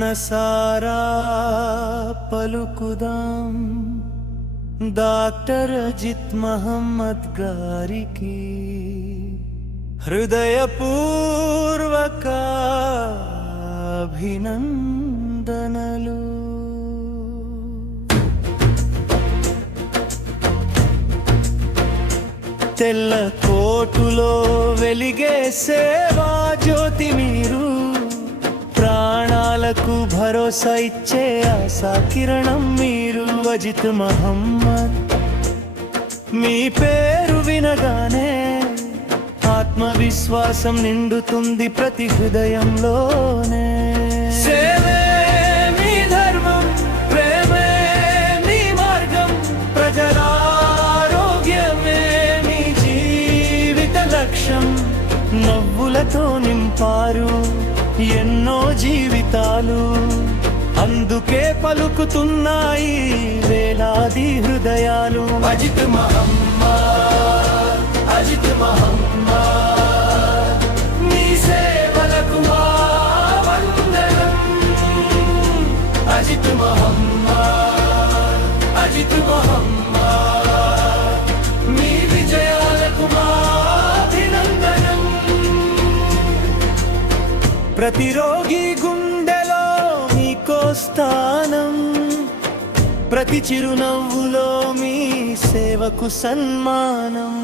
మనసారా పలుకుదాం డాక్టర్ అజిత్ మహమ్మద్ గారికి హృదయపూర్వక అభినందనలు. తెల్ల కోటులో వెలిగే సేవా జ్యోతి మీరు, ప్రాణాలకు భరోసా ఇచ్చే ఆశా కిరణం మీరు. అజిత్ మహమ్మద్ మీ పేరు వినగానే ఆత్మవిశ్వాసం నిండుతుంది ప్రతి హృదయంలోనే. సేవే మీ ధర్మం, ప్రేమే మీ మార్గం, ప్రజల ఆరోగ్యమే మీ జీవిత లక్ష్యం. నవ్వులతో నింపారు ఎన్నో జీవితాలు, అందుకే పలుకుతున్నాయి వేలాది హృదయాలు. అజిత్ మహమ్మద్, అజిత్ మహమ్మద్, మీ సేవలకు మా వందనం. అజిత్ మహమ్మద్, అజిత్ మహమ్మద్, మీ విజయాలకు మా అభినందనం. ప్రతి రోగి గుండెలో మీకో స్థానం, ప్రతి చిరునవ్వులో మీ సేవకు సన్మానం.